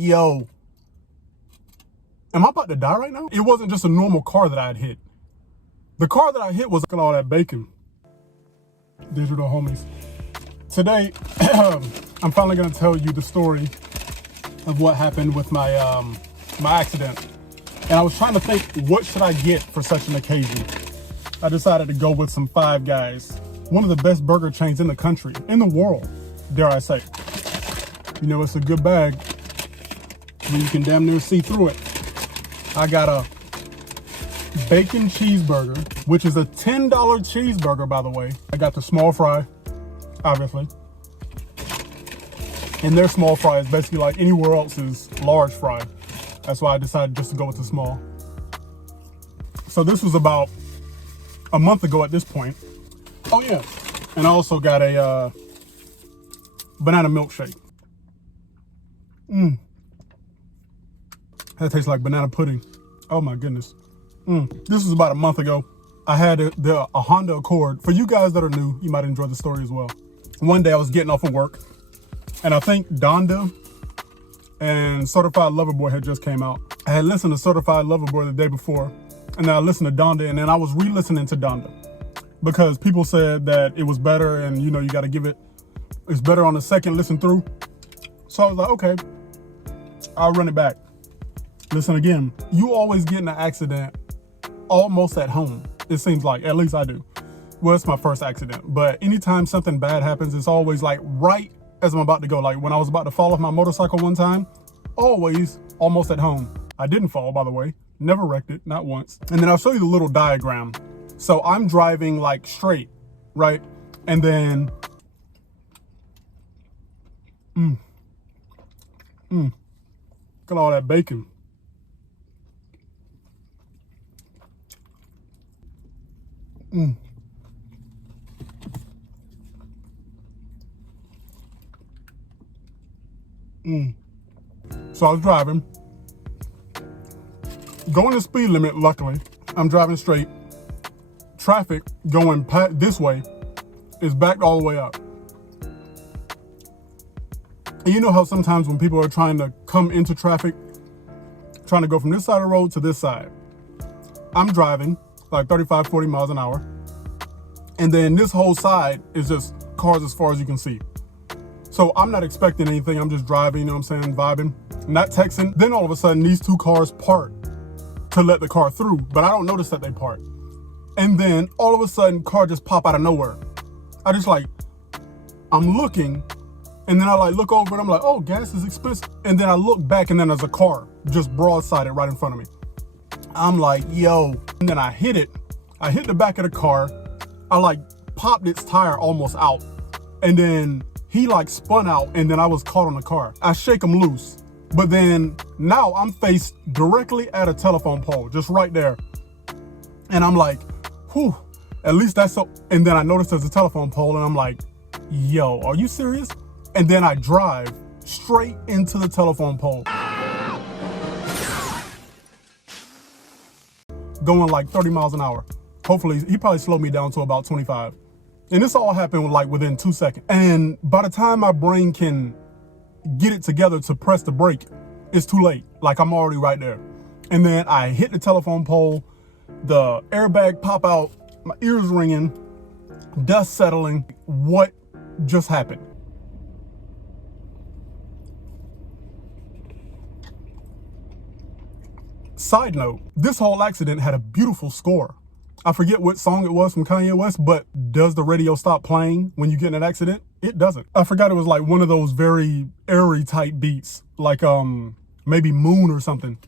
yo, am I about to die right now? It wasn't just a normal car that I had hit. The car that I hit was all that bacon. Digital homies. Today, I'm finally gonna tell you the story of what happened with my my accident. And I was trying to think, what should I get for such an occasion? I decided to go with some Five Guys, one of the best burger chains in the country, in the world, dare I say. You know, it's a good bag when you can damn near see through it. I got a bacon cheeseburger, which is a $10 cheeseburger, by the way. I got the small fry, obviously. And their small fry is basically like anywhere else's large fry. That's why I decided just to go with the small. So this was about a month ago at this point. Oh yeah, and I also got a banana milkshake. That tastes like banana pudding. Oh my goodness. This was about a month ago. I had a Honda Accord. For you guys that are new, you might enjoy the story as well. One day I was getting off of work, and I think Donda and Certified Lover Boy had just came out. I had listened to Certified Lover Boy the day before, and then I listened to Donda, and then I was re-listening to Donda because people said that it was better, and you know, you got to give it's better on the second listen through. So I was like, okay, I'll run it back. Listen again. You always get in an accident almost at home. It seems like, at least I do. Well, it's my first accident, but anytime something bad happens, it's always like right as I'm about to go. Like when I was about to fall off my motorcycle one time, always almost at home. I didn't fall, by the way. Never wrecked it, not once. And then I'll show you the little diagram. So I'm driving like straight, right? And then, look at all that bacon. So I was driving, going the speed limit. Luckily, I'm driving straight. Traffic going this way is backed all the way up. And you know how sometimes when people are trying to come into traffic, trying to go from this side of the road to this side, I'm driving like 35, 40 miles an hour. And then this whole side is just cars as far as you can see. So I'm not expecting anything. I'm just driving, you know what I'm saying, vibing, not texting. Then all of a sudden, these two cars part to let the car through, but I don't notice that they part. And then all of a sudden, car just pop out of nowhere. I just like, I'm looking, and then I like look over and I'm like, oh, gas is expensive. And then I look back and then there's a car just broadsided right in front of me. I'm like, yo, and then I hit it. I hit the back of the car. I like popped its tire almost out. And then he like spun out and then I was caught on the car. I shake him loose. But then now I'm faced directly at a telephone pole, just right there. And I'm like, whew, at least that's so. And then I noticed there's a telephone pole and I'm like, yo, are you serious? And then I drive straight into the telephone pole. Going like 30 miles an hour. Hopefully, he probably slowed me down to about 25. And this all happened like within 2 seconds. And by the time my brain can get it together to press the brake, it's too late. Like I'm already right there. And then I hit the telephone pole, the airbag pop out, my ears ringing, dust settling. What just happened? Side note, this whole accident had a beautiful score. I forget what song it was from Kanye West, but does the radio stop playing when you get in an accident? It doesn't. I forgot it was like one of those very airy type beats, like maybe Moon or something.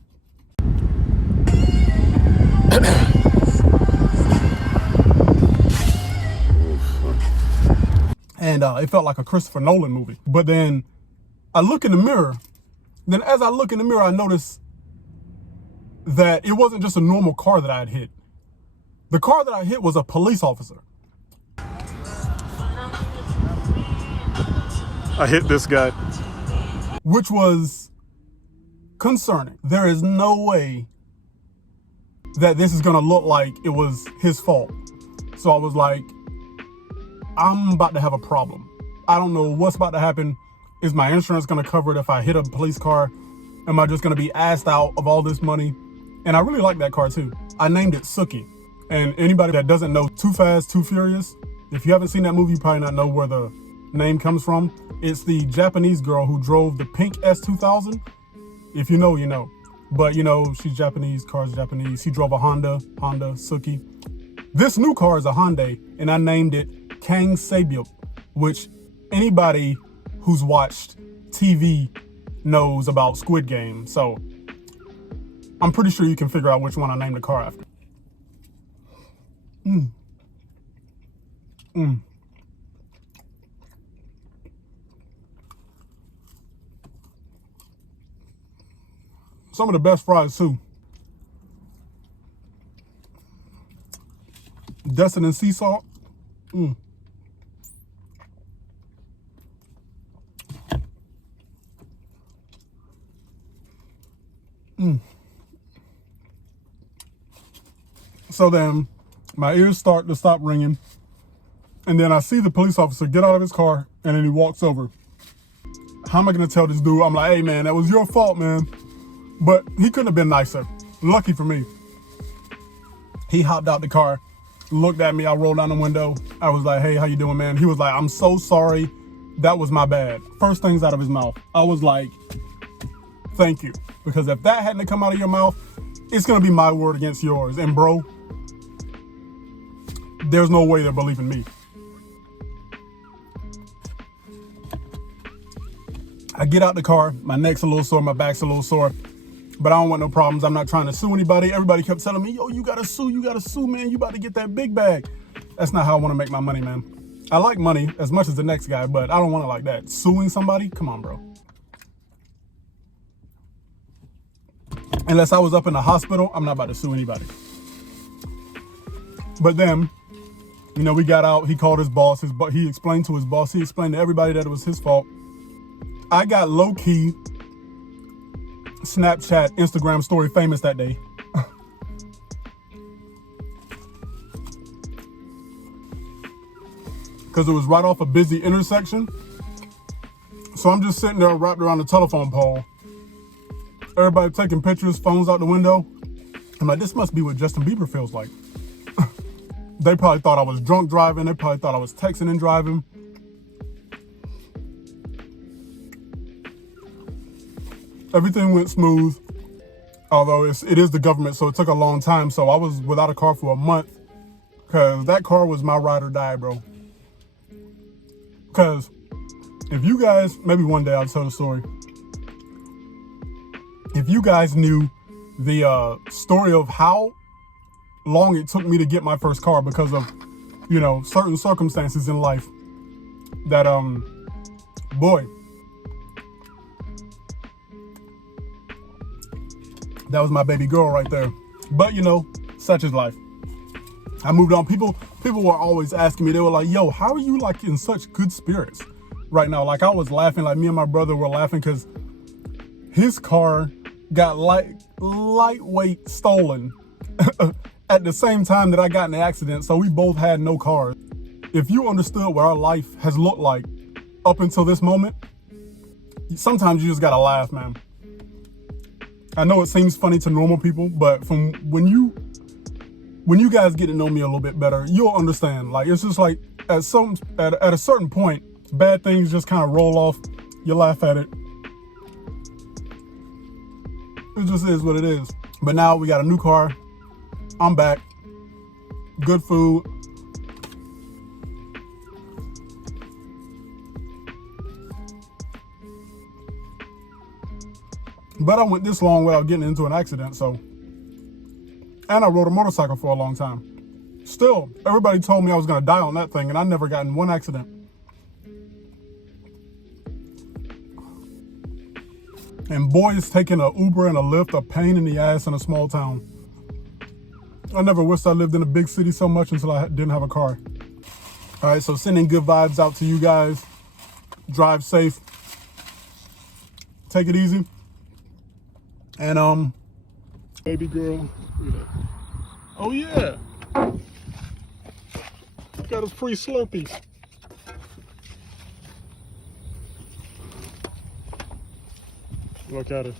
And it felt like a Christopher Nolan movie. But then I look in the mirror. Then as I look in the mirror, I notice that it wasn't just a normal car that I had hit. The car that I hit was a police officer. I hit this guy, which was concerning. There is no way that this is gonna look like it was his fault. So I was like, I'm about to have a problem. I don't know what's about to happen. Is my insurance gonna cover it if I hit a police car? Am I just gonna be asked out of all this money? And I really like that car too. I named it Suki. And anybody that doesn't know Too Fast, Too Furious, if you haven't seen that movie, you probably not know where the name comes from. It's the Japanese girl who drove the pink S2000. If you know, you know. But you know, she's Japanese, car's Japanese. She drove a Honda Suki. This new car is a Hyundai, and I named it Kang Sabyuk, which anybody who's watched TV knows about Squid Game. So I'm pretty sure you can figure out which one I named the car after. Some of the best fries too. Dusted in sea salt. So then my ears start to stop ringing. And then I see the police officer get out of his car, and then he walks over. How am I gonna tell this dude? I'm like, hey man, that was your fault, man. But he couldn't have been nicer. Lucky for me. He hopped out the car, looked at me, I rolled down the window. I was like, hey, how you doing, man? He was like, I'm so sorry. That was my bad. First things out of his mouth. I was like, thank you. Because if that hadn't come out of your mouth, it's gonna be my word against yours. And bro, there's no way they're believing me. I get out the car, my neck's a little sore, my back's a little sore, but I don't want no problems. I'm not trying to sue anybody. Everybody kept telling me, yo, you gotta sue, man. You about to get that big bag. That's not how I wanna make my money, man. I like money as much as the next guy, but I don't want it like that. Suing somebody? Come on, bro. Unless I was up in the hospital, I'm not about to sue anybody. But then, you know, we got out, he called his boss, he explained to his boss, he explained to everybody that it was his fault. I got low-key Snapchat, Instagram story famous that day. Because it was right off a busy intersection. So I'm just sitting there wrapped around the telephone pole. Everybody taking pictures, phones out the window. I'm like, this must be what Justin Bieber feels like. They probably thought I was drunk driving. They probably thought I was texting and driving. Everything went smooth, although it is the government, so it took a long time. So I was without a car for a month because that car was my ride or die, bro. Because if you guys, maybe one day I'll tell the story. If you guys knew the story of how long it took me to get my first car because of, you know, certain circumstances in life, that, boy, that was my baby girl right there. But you know, such is life. I moved on. People were always asking me, they were like, yo, how are you like in such good spirits right now? Like I was laughing, like me and my brother were laughing because his car got lightweight stolen at the same time that I got in the accident. So we both had no cars. If you understood what our life has looked like up until this moment, sometimes you just gotta laugh, man. I know it seems funny to normal people, but from when you guys get to know me a little bit better, you'll understand. Like it's just like at a certain point, bad things just kind of roll off. You laugh at it. It just is what it is. But now we got a new car. I'm back. Good food. But I went this long without getting into an accident, so. And I rode a motorcycle for a long time. Still, everybody told me I was gonna die on that thing, and I never got in one accident. And boy, is taking an Uber and a Lyft a pain in the ass in a small town. I never wished I lived in a big city so much until I didn't have a car. All right, so sending good vibes out to you guys. Drive safe. Take it easy. And baby girl, look at that. Oh yeah, got us free Slurpees. Look at it.